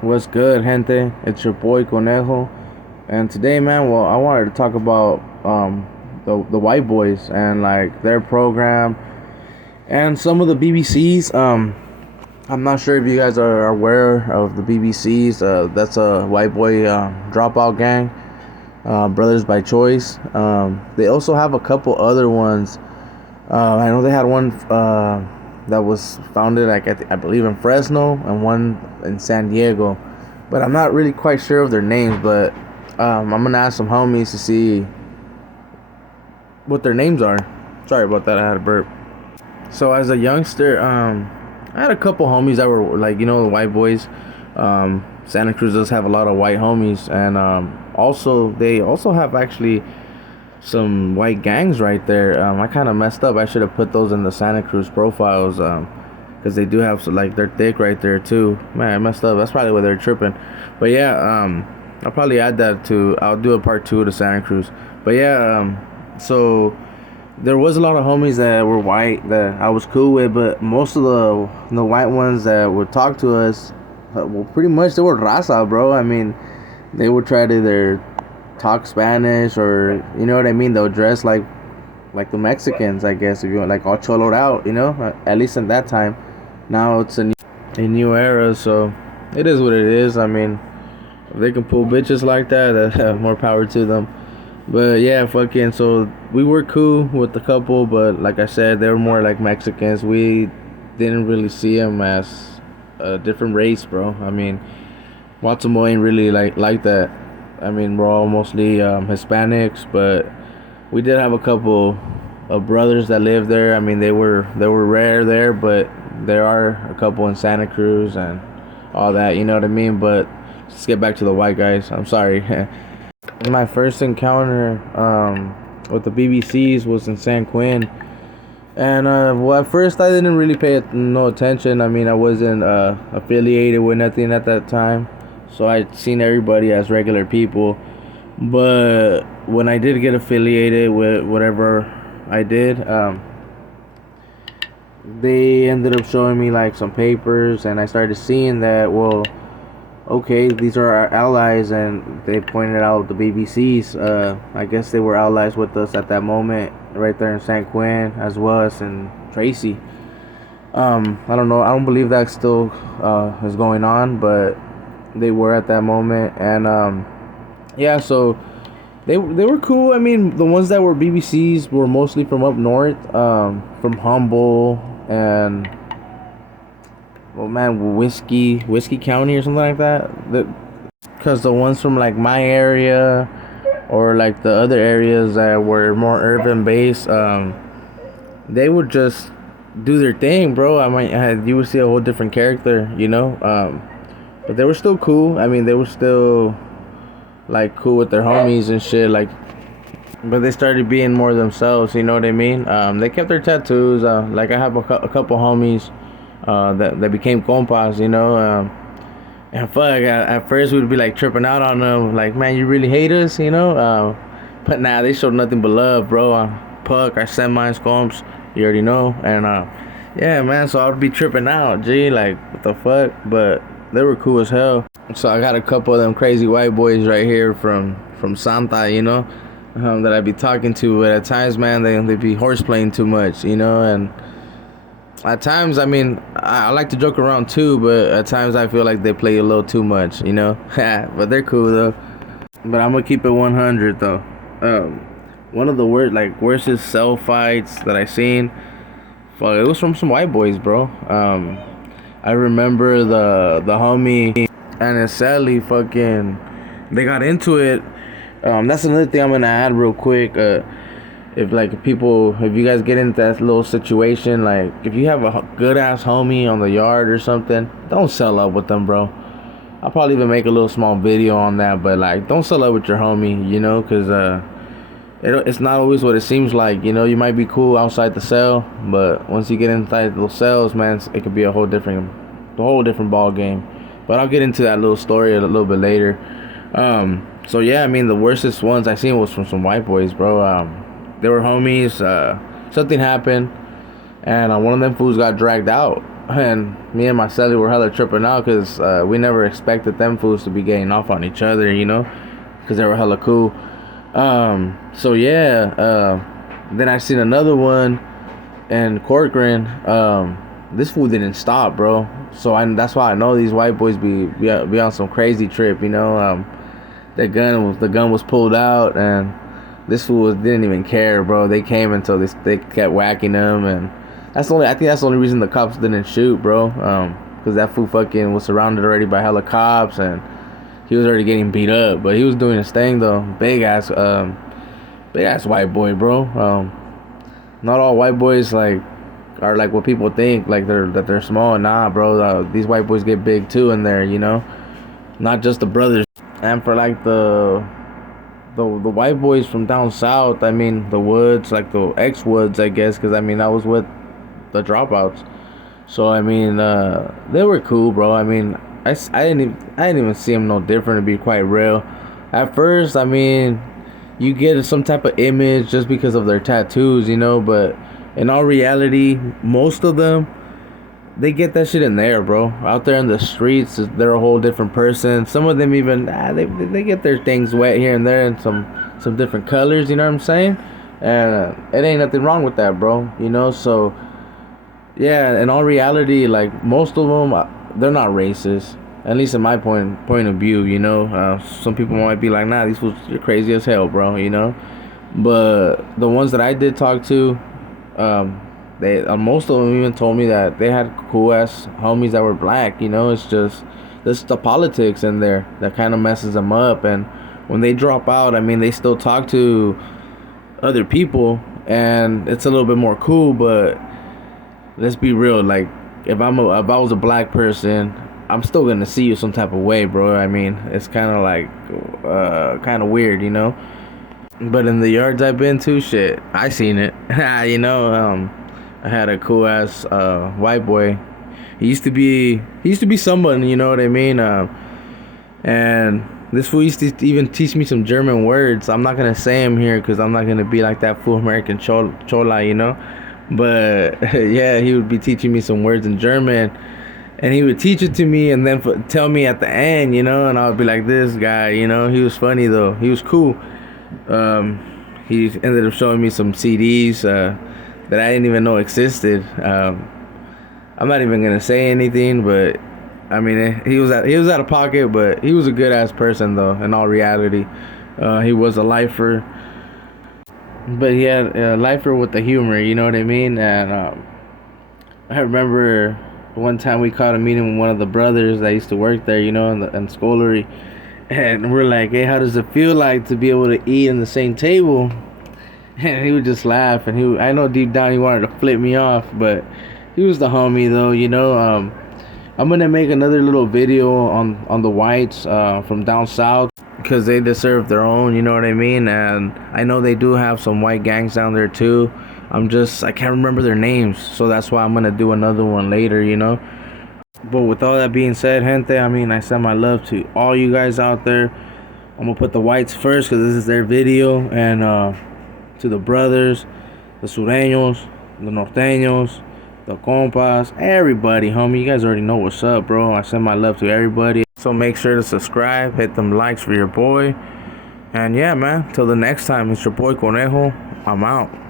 What's good, gente? It's your boy Conejo, and today, man, I wanted to talk about the white boys and like their program and some of the BBCs. I'm not sure if you guys are aware of the BBCs. That's a white boy dropout gang, Brothers by Choice. They also have a couple other ones. I know they had one that was founded, like I believe, in Fresno, and one in San Diego, but I'm not really quite sure of their names. But I'm gonna ask some homies to see what their names are. Sorry about that, I had a burp. So as a youngster, I had a couple homies that were like, the white boys. Santa Cruz does have a lot of white homies, and also they also have actually some white gangs right there. I kind of messed up. I should have put those in the Santa Cruz profiles, because they do have like they're thick right there too. Man, I messed up. That's probably why they're tripping. But yeah, I'll probably add that to. I'll do a part 2 to Santa Cruz. But yeah, so there was a lot of homies that were white that I was cool with, but most of the white ones that would talk to us, well, pretty much they were raza, bro. I mean, they would try to either talk Spanish, or you know what I mean. They'll dress like the Mexicans, I guess, if you want, like all choloed out, At least in that time. Now it's a new era, so it is what it is. I mean, if they can pull bitches like that, more power to them. But yeah, fucking. So we were cool with the couple, but like I said, they were more like Mexicans. We didn't really see them as a different race, bro. I mean, Baltimore ain't really like that. I mean, we're all mostly Hispanics, but we did have a couple of brothers that lived there. I mean, they were rare there, but there are a couple in Santa Cruz and all that. You know what I mean? But let's get back to the white guys. I'm sorry. My first encounter with the BBCs was in San Quinn, and well, at first I didn't really pay no attention. I mean, I wasn't affiliated with nothing at that time, so I'd seen everybody as regular people. But when I did get affiliated with whatever I did, they ended up showing me like some papers, and I started seeing that, well, okay, these are our allies, and they pointed out the BBCs. I guess they were allies with us at that moment, right there in San Quinn, as well as in Tracy. I don't know. I don't believe that still is going on, but they were at that moment, and yeah. So they were cool. I mean, the ones that were BBCs were mostly from up north, from Humboldt and, well, man, Whiskey County or something like that. Because the ones from like my area, or like the other areas that were more urban based, they would just do their thing, bro. I mean, you would see a whole different character, but they were still cool. I mean, they were still like cool with their homies and shit, like. But they started being more themselves, you know what I mean? They kept their tattoos. Like I have a couple homies that became compas, and fuck, at first we'd be like tripping out on them, like, man, you really hate us, but nah, they showed nothing but love, bro. Puck, our semis, comps, you already know, and yeah, man, so I would be tripping out, gee, like, what the fuck, but they were cool as hell. So I got a couple of them crazy white boys right here from Santa, that I'd be talking to, but at times, man, they be horseplaying too much, and at times, I mean, I like to joke around too, but at times I feel like they play a little too much, but they're cool though. But I'm gonna keep it 100 though. One of the worstest cell fights that I seen, fuck, it was from some white boys, bro. I remember the homie and his Sally, fucking, they got into it. That's another thing I'm gonna add real quick. If you guys get into that little situation, like if you have a good ass homie on the yard or something, don't sell up with them, bro. I'll probably even make a little small video on that, but like, don't sell up with your homie, because it's not always what it seems like. You might be cool outside the cell, but once you get inside those cells, man, it could be a whole different ball game. But I'll get into that little story a little bit later. So yeah, I mean, the worstest ones I seen was from some white boys, bro. They were homies. Something happened, and one of them fools got dragged out. and me and my celly were hella tripping out because we never expected them fools to be getting off on each other, you know, because they were hella cool. So yeah, then I seen another one in Corcoran. This fool didn't stop, bro. So that's why I know these white boys be on some crazy trip, you know. The gun was pulled out, and this fool didn't even care, bro. They came until they kept whacking him, and I think that's the only reason the cops didn't shoot, bro. Because that fool fucking was surrounded already by hella cops, and he was already getting beat up. But he was doing his thing though. Big ass white boy, bro. Not all white boys are like what people think, like they're small. Nah, bro. These white boys get big too in there, you know. Not just the brothers. And for like the white boys from down south, I mean the Woods, like the ex Woods, I guess, because I mean I was with the dropouts. So I mean they were cool, bro. I mean I didn't even see them no different, to be quite real. At first, I mean, you get some type of image just because of their tattoos, you know, but in all reality, most of them, they get that shit in there, bro. Out there in the streets, they're a whole different person. Some of them even they get their things wet here and there in some different colors, you know what I'm saying? And it ain't nothing wrong with that, bro, you know. So yeah, in all reality, like most of them, they're not racist. At least in my point of view, you know. Some people might be like, nah, these fools are crazy as hell, bro, you know. But the ones that I did talk to, they most of them even told me that they had cool ass homies that were black, you know. It's just this the politics in there that kind of messes them up, and when they drop out, I mean, they still talk to other people, and it's a little bit more cool. But let's be real, like if I was a black person, I'm still gonna see you some type of way, bro. I mean, it's kind of like kind of weird, you know. But in the yards I've been to, shit, I seen it. You know, I had a cool ass white boy. He used to be someone, you know what I mean. And this fool used to even teach me some German words. I'm not gonna say them here because I'm not gonna be like that fool American chola, you know. But yeah, he would be teaching me some words in German, and he would teach it to me, and then tell me at the end, you know. And I would be like, this guy, you know. He was funny though. He was cool. He ended up showing me some CDs that I didn't even know existed. I'm not even gonna say anything, but I mean, he was out of pocket, but he was a good ass person though. In all reality, he was a lifer, but he had a lifer with the humor. You know what I mean? And I remember one time we caught a meeting with one of the brothers that used to work there. You know, in Scholery. And we're like, hey, how does it feel like to be able to eat in the same table? And he would just laugh, and I know deep down he wanted to flip me off, but he was the homie though, you know. I'm gonna make another little video on the whites from down south, because they deserve their own, you know what I mean. And I know they do have some white gangs down there too. I can't remember their names, so that's why I'm gonna do another one later, you know. But with all that being said, gente, I mean, I send my love to all you guys out there. I'm gonna put the whites first because this is their video, and to the brothers, the sureños, the norteños, the compas, everybody, homie. You guys already know what's up, bro. I send my love to everybody. So make sure to subscribe, hit them likes for your boy, and yeah, man. Till the next time, it's your boy Conejo. I'm out.